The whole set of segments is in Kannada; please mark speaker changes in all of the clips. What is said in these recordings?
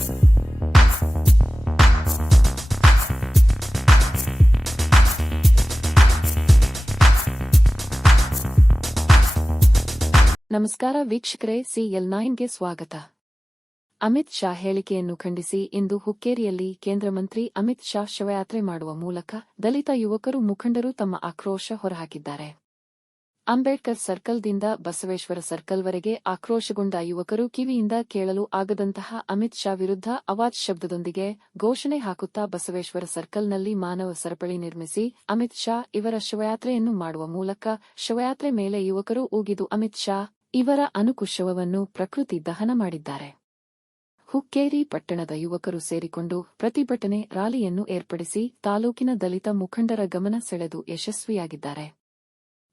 Speaker 1: ನಮಸ್ಕಾರ ವೀಕ್ಷಕರೇ, ಸಿಎಲ್ ನೈನ್ಗೆ ಸ್ವಾಗತ. ಅಮಿತ್ ಶಾ ಹೇಳಿಕೆಯನ್ನು ಖಂಡಿಸಿ, ಇಂದು ಹುಕ್ಕೇರಿಯಲ್ಲಿ ಕೇಂದ್ರ ಮಂತ್ರಿ ಅಮಿತ್ ಶಾ ಶವಯಾತ್ರೆ ಮಾಡುವ ಮೂಲಕ ದಲಿತ ಯುವಕರು ಮುಖಂಡರು ತಮ್ಮ ಆಕ್ರೋಶ ಹೊರಹಾಕಿದ್ದಾರೆ. ಅಂಬೇಡ್ಕರ್ ಸರ್ಕಲ್ದಿಂದ ಬಸವೇಶ್ವರ ಸರ್ಕಲ್ವರೆಗೆ ಆಕ್ರೋಶಗೊಂಡ ಯುವಕರು ಕಿವಿಯಿಂದ ಕೇಳಲು ಆಗದಂತಹ ಅಮಿತ್ ಶಾ ವಿರುದ್ಧ ಅವಾಜ್ ಶಬ್ದದೊಂದಿಗೆ ಘೋಷಣೆ ಹಾಕುತ್ತಾ ಬಸವೇಶ್ವರ ಸರ್ಕಲ್ನಲ್ಲಿ ಮಾನವ ಸರಪಳಿ ನಿರ್ಮಿಸಿ ಅಮಿತ್ ಶಾ ಇವರ ಶವಯಾತ್ರೆಯನ್ನು ಮಾಡುವ ಮೂಲಕ ಶವಯಾತ್ರೆ ಮೇಲೆ ಯುವಕರು ಊಗಿದು ಅಮಿತ್ ಶಾ ಇವರ ಅನುಕುಶವವನ್ನು ಪ್ರಕೃತಿ ದಹನ ಮಾಡಿದ್ದಾರೆ. ಹುಕ್ಕೇರಿ ಪಟ್ಟಣದ ಯುವಕರು ಸೇರಿಕೊಂಡು ಪ್ರತಿಭಟನೆ ರ್ಯಾಲಿಯನ್ನು ಏರ್ಪಡಿಸಿ ತಾಲೂಕಿನ ದಲಿತ ಮುಖಂಡರ ಗಮನ ಸೆಳೆದು ಯಶಸ್ವಿಯಾಗಿದ್ದಾರೆ.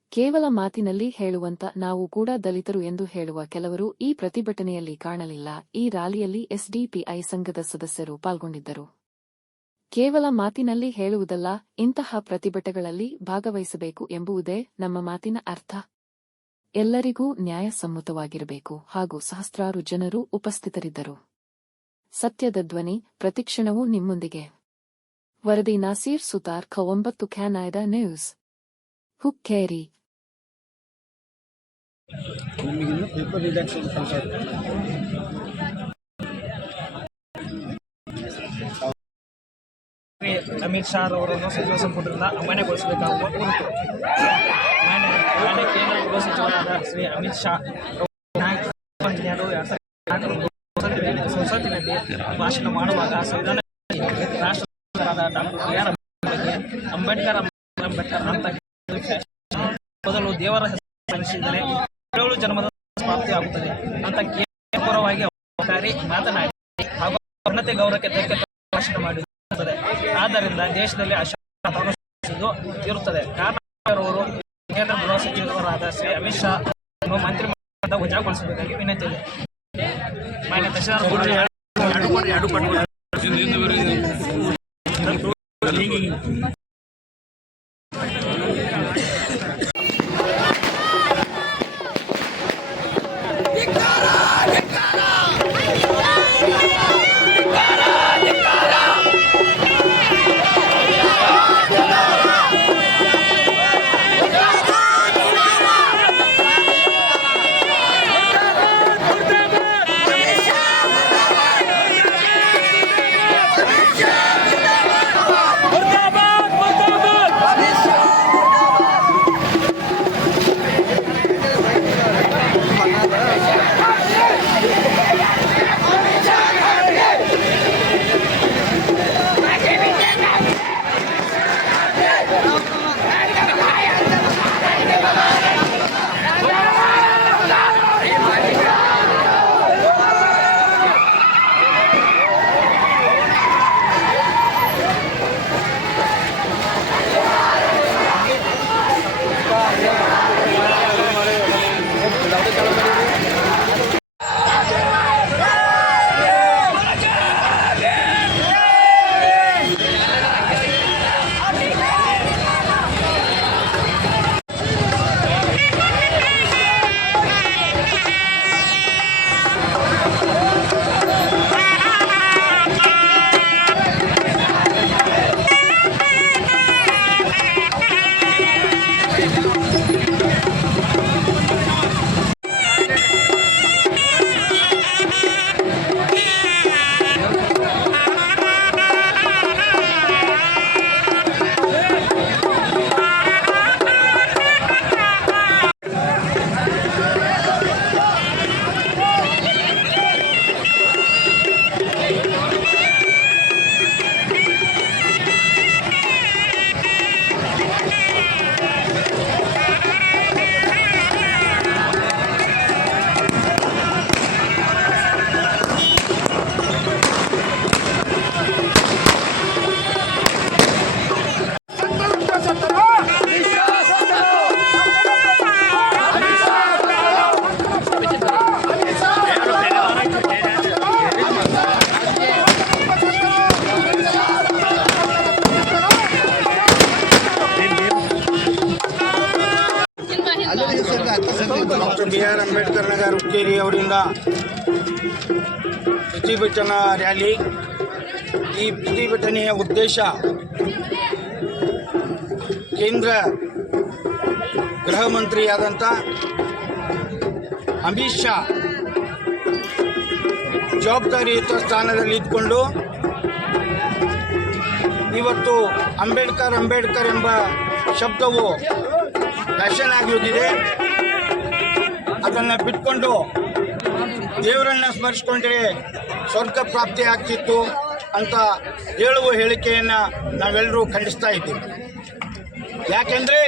Speaker 1: ಕೇವಲ ಮಾತಿನಲ್ಲಿ ಹೇಳುವಂತ ನಾವು ಕೂಡ ದಲಿತರು ಎಂದು ಹೇಳುವ ಕೆಲವರು ಈ ಪ್ರತಿಭಟನೆಯಲ್ಲಿ ಕಾಣಲಿಲ್ಲ. ಈ ರ್ಯಾಲಿಯಲ್ಲಿ ಎಸ್ಡಿಪಿಐ ಸಂಘದ ಸದಸ್ಯರು ಪಾಲ್ಗೊಂಡಿದ್ದರು. ಕೇವಲ ಮಾತಿನಲ್ಲಿ ಹೇಳುವುದಲ್ಲ, ಇಂತಹ ಪ್ರತಿಭಟನೆಗಳಲ್ಲಿ ಭಾಗವಹಿಸಬೇಕು ಎಂಬುವುದೇ ನಮ್ಮ ಮಾತಿನ ಅರ್ಥ. ಎಲ್ಲರಿಗೂ ನ್ಯಾಯಸಮ್ಮತವಾಗಿರಬೇಕು ಹಾಗೂ ಸಹಸ್ರಾರು ಜನರು ಉಪಸ್ಥಿತರಿದ್ದರು. ಸತ್ಯದ ಧ್ವನಿ ಪ್ರತಿಕ್ಷಣವೂ ನಿಮ್ಮೊಂದಿಗೆ. ವರದಿ ನಾಸೀರ್ ಸುತಾರ್ ಒಂಬತ್ತು ಖ್ಯಾನಾಯ್ದ ನ್ಯೂಸ್. ಹುಕ್ಕೇರಿ
Speaker 2: ನಿಮಗಿನ್ನೂ ಪೇಪರ್ ರಿಡಕ್ಷನ್ ಕೆಲಸ
Speaker 3: ಶ್ರೀ ಅಮಿತ್ ಶಾ ಅವರನ್ನು ಸಚಿವ ಸಂಪುಟದಿಂದ ಅಮಾನ್ಯಗೊಳಿಸಬೇಕಾಗುವ ಕುರಿತು ಮಾನ್ಯ ಮಾನ್ಯ ಕೇಂದ್ರ ಗೃಹ ಸಚಿವರಾದ ಶ್ರೀ ಅಮಿತ್ ಶಾ ಅವರು ನಾಲ್ಕು ಹನ್ನೆರಡು ಎರಡ್ ಸಾವಿರದ ನಾಲ್ಕರಂದು ಸಂಸತ್ತಿನಲ್ಲಿ- ಸಂಸತ್ತಿನಲ್ಲಿ ಭಾಷಣ ಮಾಡುವಾಗ ಸಂವಿಧಾನ ರಾಷ್ಟ್ರಪತಿಗಳಾದ ಡಾಕ್ಟರ್ ಬಿ ಆರ್ ಅಂಬೇಡ್ಕರ್ ಬಗ್ಗೆ ಅಂಬೇಡ್ಕರ್ ಅಂಬೇಡ್ಕರ್ ಅಂತ ಹೇಳಿದ ಮೊದಲು ದೇವರ ಹೆಸರಿಸಿದರೆ ಏಳು ಜನ್ಮದ ಪ್ರಾಪ್ತಿಯಾಗುತ್ತದೆ ಅಂತ ಕೇಂದ್ರವಾಗಿ ಅವರು ಮಾತನಾಡಿ ಹಾಗೂ ಉನ್ನತ ಗೌರವಕ್ಕೆ ತಕ್ಕ ಭಾಷಣ ಮಾಡಿರುತ್ತದೆ. ಆದ್ದರಿಂದ ದೇಶದಲ್ಲಿ ಅಶೋಕ ಇರುತ್ತದೆ. ಕಾರಣ ಅವರು ಕೇಂದ್ರ ಗೃಹ ಸಚಿವರಾದ ಶ್ರೀ ಅಮಿತ್ ಶಾ ಮಂತ್ರಿ ಮಂತ್ರಿಮಂಡಲದ ವಜಾಗೊಳಿಸಬೇಕಾಗಿ ವಿನಂತಿ ಇದೆ. ಮಾನ್ಯ
Speaker 2: ಹುಕ್ಕೇರಿ ಅವರಿಂದ ಪ್ರತಿಭಟನಾ ರ್ಯಾಲಿ. ಈ ಪ್ರತಿಭಟನೆಯ ಉದ್ದೇಶ ಕೇಂದ್ರ ಗೃಹ ಮಂತ್ರಿಯಾದಂಥ ಅಮಿತ್ ಶಾ ಜವಾಬ್ದಾರಿಯುತ ಸ್ಥಾನದಲ್ಲಿ ಇದ್ಕೊಂಡು ಇವತ್ತು ಅಂಬೇಡ್ಕರ್ ಅಂಬೇಡ್ಕರ್ ಎಂಬ ಶಬ್ದವು ಫ್ಯಾಷನ್ ಆಗಿ ಹೋಗಿದೆ. ಅದನ್ನು ಬಿಟ್ಕೊಂಡು ದೇವರನ್ನ ಸ್ಮರಿಸ್ಕೊಂಡ್ರೆ ಸ್ವರ್ಗ ಪ್ರಾಪ್ತಿ ಆಗ್ತಿತ್ತು ಅಂತ ಹೇಳುವ ಹೇಳಿಕೆಯನ್ನು ನಾವೆಲ್ಲರೂ ಖಂಡಿಸ್ತಾ ಇದ್ದೀವಿ. ಯಾಕೆಂದರೆ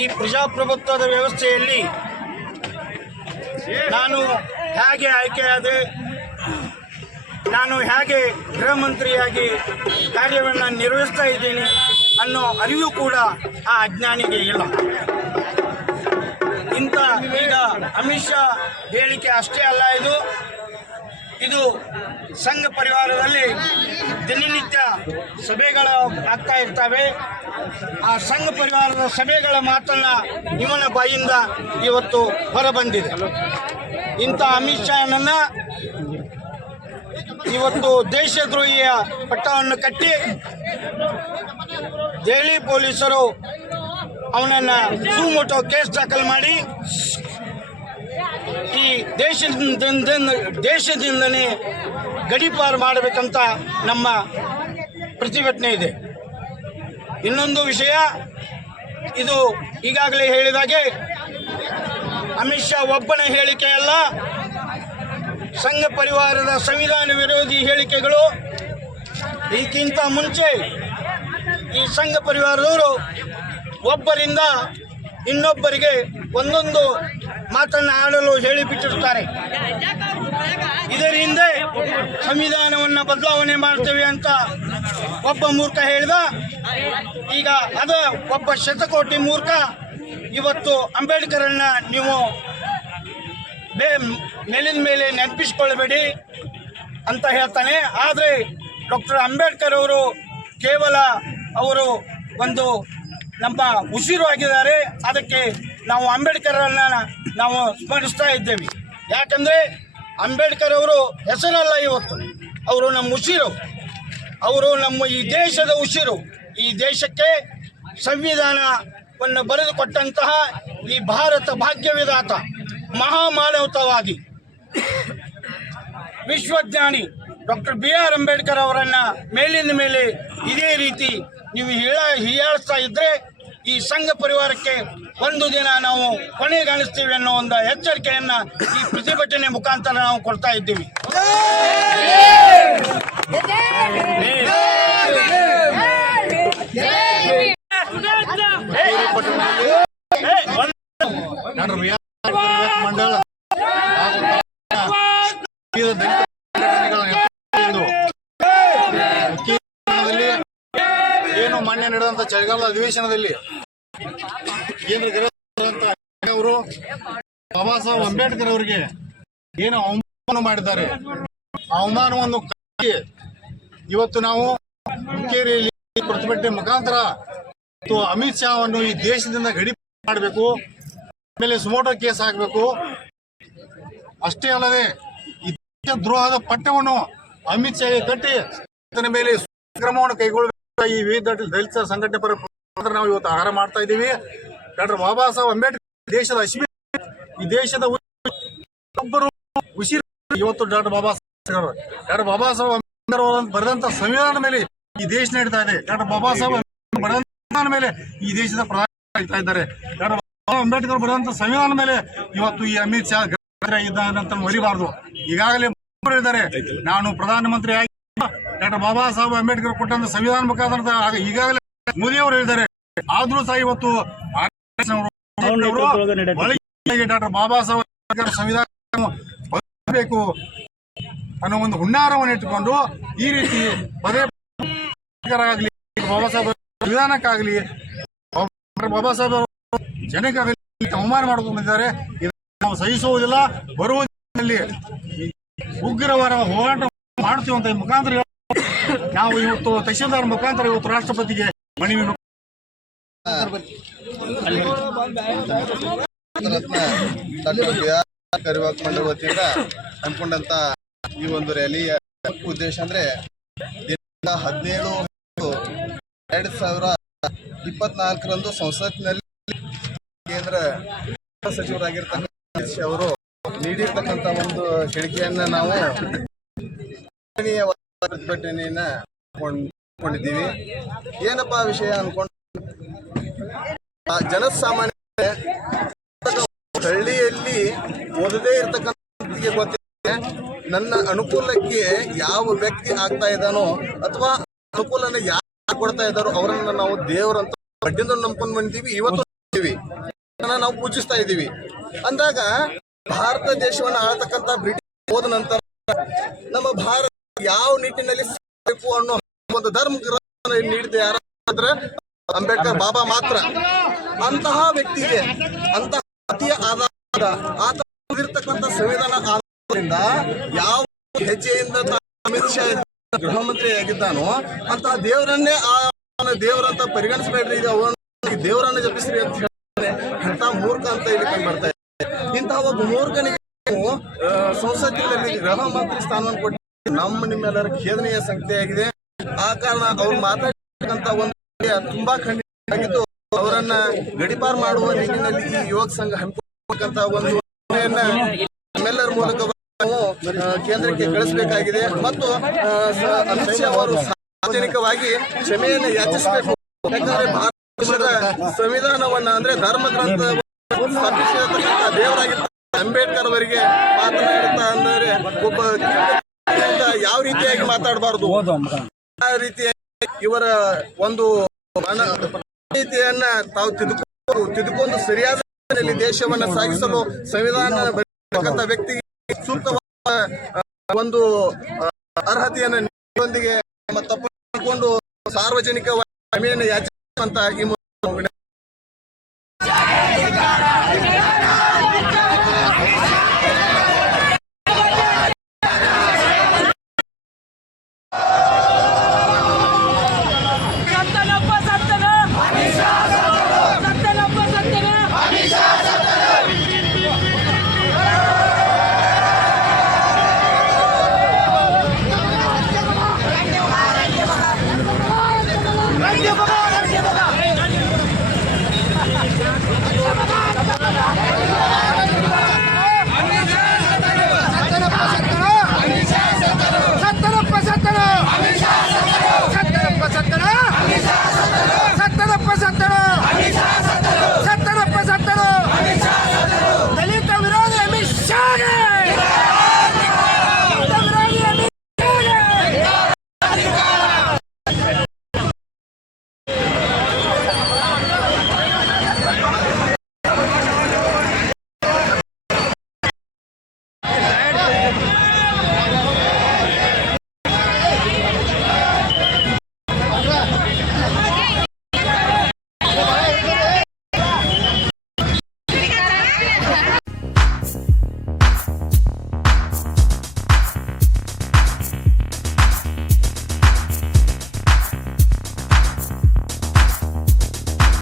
Speaker 2: ಈ ಪ್ರಜಾಪ್ರಭುತ್ವದ ವ್ಯವಸ್ಥೆಯಲ್ಲಿ ನಾನು ಹೇಗೆ ಆಯ್ಕೆಯಾದೆ ನಾನು ಹೇಗೆ ಗೃಹ ಮಂತ್ರಿಯಾಗಿ ಕಾರ್ಯವನ್ನು ನಿರ್ವಹಿಸ್ತಾ ಇದ್ದೀನಿ ಅನ್ನೋ ಅರಿವು ಕೂಡ ಆ ಅಜ್ಞಾನಿಗೆ ಇಲ್ಲ. ಇಂಥ ಈಗ ಅಮಿತ್ ಶಾ ಹೇಳಿಕೆ ಅಷ್ಟೇ ಅಲ್ಲ ಇದು. ಇದು ಸಂಘ ಪರಿವಾರದಲ್ಲಿ ದಿನನಿತ್ಯ ಸಭೆಗಳು ಆಗ್ತಾ ಇರ್ತವೆ. ಆ ಸಂಘ ಪರಿವಾರದ ಸಭೆಗಳ ಮಾತನ್ನ ಇವನ ಬಾಯಿಂದ ಇವತ್ತು ಹೊರಬಂದಿದೆ. ಇಂಥ ಅಮಿತ್ ಶಾನನ್ನು ಇವತ್ತು ದೇಶದ್ರೋಹಿಯ ಪಟ್ಟವನ್ನು ಕಟ್ಟಿ ದೆಹಲಿ ಪೊಲೀಸರು ಅವನನ್ನ ಸುಮೋಟೋ ಕೇಸ್ ದಾಖಲು ಮಾಡಿ. ಈ ದೇಶದಿಂದ ದೇಶದಿಂದನೇ ಗಡೀಪಾರು ಮಾಡಬೇಕಂತ ನಮ್ಮ ಪ್ರತಿಭಟನೆ ಇದೆ. ಇನ್ನೊಂದು ವಿಷಯ, ಇದು ಈಗಾಗಲೇ ಹೇಳಿದಾಗೆ ಅಮಿತ್ ಶಾ ಒಬ್ಬನ ಹೇಳಿಕೆ ಅಲ್ಲ, ಸಂಘ ಪರಿವಾರದ ಸಂವಿಧಾನ ವಿರೋಧಿ ಹೇಳಿಕೆಗಳು. ಈಗಿಂತ ಮುಂಚೆ ಈ ಸಂಘ ಪರಿವಾರದವರು ಒಬ್ಬರಿಂದ ಇನ್ನೊಬ್ಬರಿಗೆ ಒಂದೊಂದು ಮಾತನ್ನು ಆಡಲು ಹೇಳಿಬಿಟ್ಟಿರುತ್ತಾರೆ. ಇದರಿಂದ ಸಂವಿಧಾನವನ್ನು ಬದಲಾವಣೆ ಮಾಡ್ತೇವೆ ಅಂತ ಒಬ್ಬ ಮೂರ್ಖ ಹೇಳಿದ. ಈಗ ಅದ ಒಬ್ಬ ಶತಕೋಟಿ ಮೂರ್ಖ. ಇವತ್ತು ಅಂಬೇಡ್ಕರನ್ನ ನೀವು ಬೇ ಮೇಲಿನ ಮೇಲೆ ನೆನಪಿಸ್ಕೊಳ್ಬೇಡಿ ಅಂತ ಹೇಳ್ತಾನೆ. ಆದರೆ ಡಾಕ್ಟರ್ ಅಂಬೇಡ್ಕರ್ ಅವರು ಕೇವಲ ಅವರು ಒಂದು ನಮ್ಮ ಉಸಿರು ಆಗಿದ್ದಾರೆ ಅದಕ್ಕೆ ನಾವು ಅಂಬೇಡ್ಕರನ್ನ ನಾವು ಸ್ಮರಿಸ್ತಾ ಇದ್ದೇವೆ. ಯಾಕಂದರೆ ಅಂಬೇಡ್ಕರ್ ಅವರು ಹೆಸರಲ್ಲ ಇವತ್ತು. ಅವರು ನಮ್ಮ ಉಸಿರು. ಅವರು ನಮ್ಮ ಈ ದೇಶದ ಉಸಿರು. ಈ ದೇಶಕ್ಕೆ ಸಂವಿಧಾನವನ್ನು ಬರೆದುಕೊಟ್ಟಂತಹ ಈ ಭಾರತ ಭಾಗ್ಯವಿದಾತ ಮಹಾಮಾನವತವಾದಿ ವಿಶ್ವಜ್ಞಾನಿ ಡಾಕ್ಟರ್ ಬಿ ಆರ್ ಅಂಬೇಡ್ಕರ್ ಅವರನ್ನು ಮೇಲಿನ ಮೇಲೆ ಇದೇ ರೀತಿ ನೀವು ಹೀಳ ಹೀಯಾಳಿಸ್ತಾ ಇದ್ರೆ ಈ ಸಂಘ ಪರಿವಾರಕ್ಕೆ ಒಂದು ದಿನ ನಾವು ಕೊನೆಗಾಣಿಸ್ತೀವಿ ಅನ್ನೋ ಒಂದು ಎಚ್ಚರಿಕೆಯನ್ನ ಈ ಪ್ರತಿಭಟನೆ ಮುಖಾಂತರ ನಾವು ಕೊಡ್ತಾ ಇದ್ದೀವಿ.
Speaker 4: ಏನು ಮಾನ್ಯ ನಡೆದಂತ ಚಳಿಗಾಲದ ಅಧಿವೇಶನದಲ್ಲಿ ಕೇಂದ್ರ ಅವರು ಬಾಬಾ ಸಾಹೇಬ್ ಅಂಬೇಡ್ಕರ್ ಅವರಿಗೆ ಏನು ಅವಮಾನ ಮಾಡಿದ್ದಾರೆ. ಅವಮಾನವನ್ನು ಇವತ್ತು ನಾವು ಹುಕ್ಕೇರಿಯಲ್ಲಿ ಪ್ರತಿಭಟನೆ ಮುಖಾಂತರ ಅಮಿತ್ ಶಾ ಅನ್ನು ಈ ದೇಶದಿಂದ ಗಡಿ ಮಾಡಬೇಕು. ಆಮೇಲೆ ಸುಮೋಟೋ ಕೇಸ್ ಹಾಕಬೇಕು. ಅಷ್ಟೇ ಅಲ್ಲದೆ ಈ ದ್ರೋಹದ ಪಟ್ಟವನ್ನು ಅಮಿತ್ ಶಾಗೆ ಕಟ್ಟಿ ಅದರ ಮೇಲೆ ಕ್ರಮವನ್ನು ಕೈಗೊಳ್ಳಬೇಕು ಈ ವಿವಿಧ ದಲಿತ ಸಂಘಟನೆ ಪರ ನಾವು ಇವತ್ತು ಆಹಾರ ಮಾಡ್ತಾ ಇದ್ದೀವಿ. ಡಾಕ್ಟರ್ ಬಾಬಾ ಸಾಹೇಬ್ ಅಂಬೇಡ್ಕರ್ ದೇಶದ ಅಶ್ಮಿ, ಈ ದೇಶದ ಒಬ್ಬರು ಉಸಿರು ಇವತ್ತು ಡಾಕ್ಟರ್ ಬಾಬಾ ಸಾಹೇಬ್ ಡಾಕ್ಟರ್ ಬಾಬಾ ಸಾಹೇಬ್ ಅಂಬೇಡ್ಕರ್ ಬರೆದಂತ ಸಂವಿಧಾನದ ಮೇಲೆ ಈ ದೇಶ ನಡೀತಾ ಇದೆ. ಡಾಕ್ಟರ್ ಬಾಬಾ ಸಾಹೇಬ್ ಸಂವಿಧಾನ ಮೇಲೆ ಈ ದೇಶದ ಪ್ರಧಾನ ಆಗ್ತಾ ಇದ್ದಾರೆ. ಡಾಕ್ಟರ್ ಬಾಬಾ ಅಂಬೇಡ್ಕರ್ ಬರೆದಂತ ಸಂವಿಧಾನ ಮೇಲೆ ಇವತ್ತು ಈ ಅಮಿತ್ ಶಾ ಇದ್ದಾನೆ ಅಂತ ಮರಿಬಾರ್ದು. ಈಗಾಗಲೇ ಇದ್ದಾರೆ. ನಾನು ಪ್ರಧಾನಮಂತ್ರಿ ಆಗಿ ಡಾಕ್ಟರ್ ಬಾಬಾ ಸಾಹೇಬ್ ಅಂಬೇಡ್ಕರ್ ಕೊಟ್ಟಂತ ಸಂವಿಧಾನ ಮುಖಾಂತರ ಈಗಾಗಲೇ ಮೋದಿ ಅವರು ಹೇಳಿದ್ದಾರೆ. ಆದ್ರೂ ಸಹ ಇವತ್ತು ಡಾಕ್ಟರ್ ಬಾಬಾ ಸಾಹೇಬ್ ಸಂವಿಧಾನ ಬದಲಾಗಬೇಕು ಅನ್ನೋ ಒಂದು ಹುನ್ನಾರವನ್ನು ಇಟ್ಟುಕೊಂಡು ಈ ರೀತಿ ಪದೇ ಆಗಲಿ ಬಾಬಾ ಸಾಹೇಬ್ ಸಂವಿಧಾನಕ್ಕಾಗಲಿ ಬಾಬಾ ಸಾಹೇಬ್ ಜನಕ್ಕಾಗಲಿ ಅವಮಾನ ಮಾಡಿಕೊಂಡಿದ್ದಾರೆ. ಇದನ್ನು ನಾವು ಸಹಿಸುವುದಿಲ್ಲ ಬರುವ ಉಗ್ರವಾರ ಹೋರಾಟ ಮಾಡ್ತೀವಿ ಅಂತ ಮುಖಾಂತರ ನಾವು ಇವತ್ತು ತಹಶೀಲ್ದಾರ್ ಮುಖಾಂತರ ಇವತ್ತು ರಾಷ್ಟ್ರಪತಿಗೆ ಮನವಿ
Speaker 5: ಕರಿವಾಕ್ ಈ ಒಂದು ರ್ಯಾಲಿಯ ಉದ್ದೇಶ ಅಂದ್ರೆ ಹದಿನೇಳು ಎರಡ್ ಸಾವಿರ ಇಪ್ಪತ್ನಾಲ್ಕರಂದು ಸಂಸತ್ತಿನಲ್ಲಿ ಕೇಂದ್ರ ಸಚಿವರಾಗಿರ್ತಕ್ಕಂಥ ಅವರು ನೀಡಿರ್ತಕ್ಕಂಥ ಒಂದು ಹೇಳಿಕೆಯನ್ನ ನಾವು ಪ್ರತಿಭಟನೆಯನ್ನ ಕೊಂಡಿದ್ದೀವಿ ಏನಪ್ಪಾ ವಿಷಯ ಅನ್ಕೊಂಡು ಜನಸಾಮಾನ್ಯ ಹಳ್ಳಿಯಲ್ಲಿ ಓದದೇ ಇರತಕ್ಕಂಥ ಗೊತ್ತಿದೆ. ನನ್ನ ಅನುಕೂಲಕ್ಕೆ ಯಾವ ವ್ಯಕ್ತಿ ಆಗ್ತಾ ಇದ್ದಾನೋ ಅಥವಾ ಅನುಕೂಲನ ಯಾರು ಕೊಡ್ತಾ ಇದ್ದಾರೋ ಅವರನ್ನ ನಾವು ದೇವರಂತ ಬಡ್ಡಿಂದ ನಂಬ್ಕೊಂಡು ಬಂದಿದ್ದೀವಿ. ಇವತ್ತು ನಾವು ಪೂಜಿಸ್ತಾ ಇದ್ದೀವಿ. ಅಂದಾಗ ಭಾರತ ದೇಶವನ್ನ ಆಳ್ತಕ್ಕಂತ ಬ್ರಿಟಿಷ್ ಹೋದ ನಂತರ ನಮ್ಮ ಭಾರತ ಯಾವ ನಿಟ್ಟಿನಲ್ಲಿ ಅನ್ನೋ ಒಂದು ಧರ್ಮ ನೀಡಿದ. ಯಾರಾದ್ರೆ ಅಂಬೇಡ್ಕರ್ ಬಾಬಾ ಮಾತ್ರ. ಅಂತಹ ವ್ಯಕ್ತಿಗೆ ಅಂತಹ ಅತಿಯ ಆಧಾರ ಆತ ಹೊಂದಿರತಕ್ಕಂಥ ಸಂವಿಧಾನ ಆಧಾರದಿಂದ ಯಾವ ಹೆಜ್ಜೆಯಿಂದ ಅಮಿತ್ ಶಾ ಗೃಹ ಮಂತ್ರಿ ಆಗಿದ್ದಾನೋ ಅಂತಹ ದೇವರನ್ನೇ ಆ ದೇವರಂತ ಪರಿಗಣಿಸಬೇಡ್ರಿ. ಇದು ಅವನ ದೇವರನ್ನ ಜಪಿಸ್ರಿ ಅಂತ ಹೇಳ್ತಾರೆ ಅಂತ ಮೂರ್ಖ ಅಂತ ಇಲ್ಲಿ ಕಂಡು ಬರ್ತಾ ಇದ್ದಾರೆ ಇಂತಹ ಒಬ್ಬ ಮೂರ್ಖನಿಗೆ ಸಂಸತ್ತಿನಲ್ಲಿ ಗೃಹ ಮಂತ್ರಿ ಸ್ಥಾನವನ್ನು ಕೊಟ್ಟು ನಮ್ಮ ನಿಮ್ಮೆಲ್ಲರ ಖೇದನೆಯ ಸಂಖ್ಯೆಯಾಗಿದೆ ಆ ಕಾರಣ ಅವ್ರು ಮಾತಾಡ್ತಕ್ಕಂತ ಒಂದು ತುಂಬಾ ಖಂಡಿತ ಆಗಿದ್ದು ಅವರನ್ನ ಗಡಿಪಾರ್ ಮಾಡುವ ನಿಟ್ಟಿನಲ್ಲಿ ಈ ಯುವಕ ಸಂಘ ಹಮ್ಮಿಕೊಳ್ಳತಕ್ಕಂಥ ಒಂದು ಎಲ್ಲರ ನಮ್ಮೆಲ್ಲರ ಮೂಲಕ ಕೇಂದ್ರಕ್ಕೆ ಕಳಿಸಬೇಕಾಗಿದೆ. ಮತ್ತು ಅಮಿತ್ ಶಾ ಅವರು ಸಾರ್ವಜನಿಕವಾಗಿ ಕ್ಷಮೆಯನ್ನು ಯಾಚಿಸಬೇಕು. ಯಾಕಂದ್ರೆ ಭಾರತದ ಸಂವಿಧಾನವನ್ನ ಅಂದ್ರೆ ಧರ್ಮ ಗ್ರಂಥ ಸ್ಥಾಪಿಸಿರತಕ್ಕಂಥ ಅಂಬೇಡ್ಕರ್ ಅವರಿಗೆ ಮಾತನಾಡುತ್ತಾ ಅಂದರೆ ಒಬ್ಬ ಯಾವ ರೀತಿಯಾಗಿ ಮಾತಾಡಬಾರದು? ಆ ರೀತಿಯಾಗಿ ಇವರ ಒಂದು ನೀತಿಯನ್ನ ತಾವು ತಿದ್ದುಕೊಂಡು ತಿದ್ದುಕೊಂಡು ಸರಿಯಾದ ದೇಶವನ್ನ ಸಾಗಿಸಲು ಸಂವಿಧಾನ ಬರೆಯತಕ್ಕಂಥ ವ್ಯಕ್ತಿ ಸೂಕ್ತವಾದ ಒಂದು ಅರ್ಹತೆಯನ್ನು ನೀಡುವೊಂದಿಗೆ ತಮ್ಮ ತಪ್ಪು ಸಾರ್ವಜನಿಕ ಕ್ಷಮೆಯನ್ನು ಯಾಚಿಸುವಂತ ಈ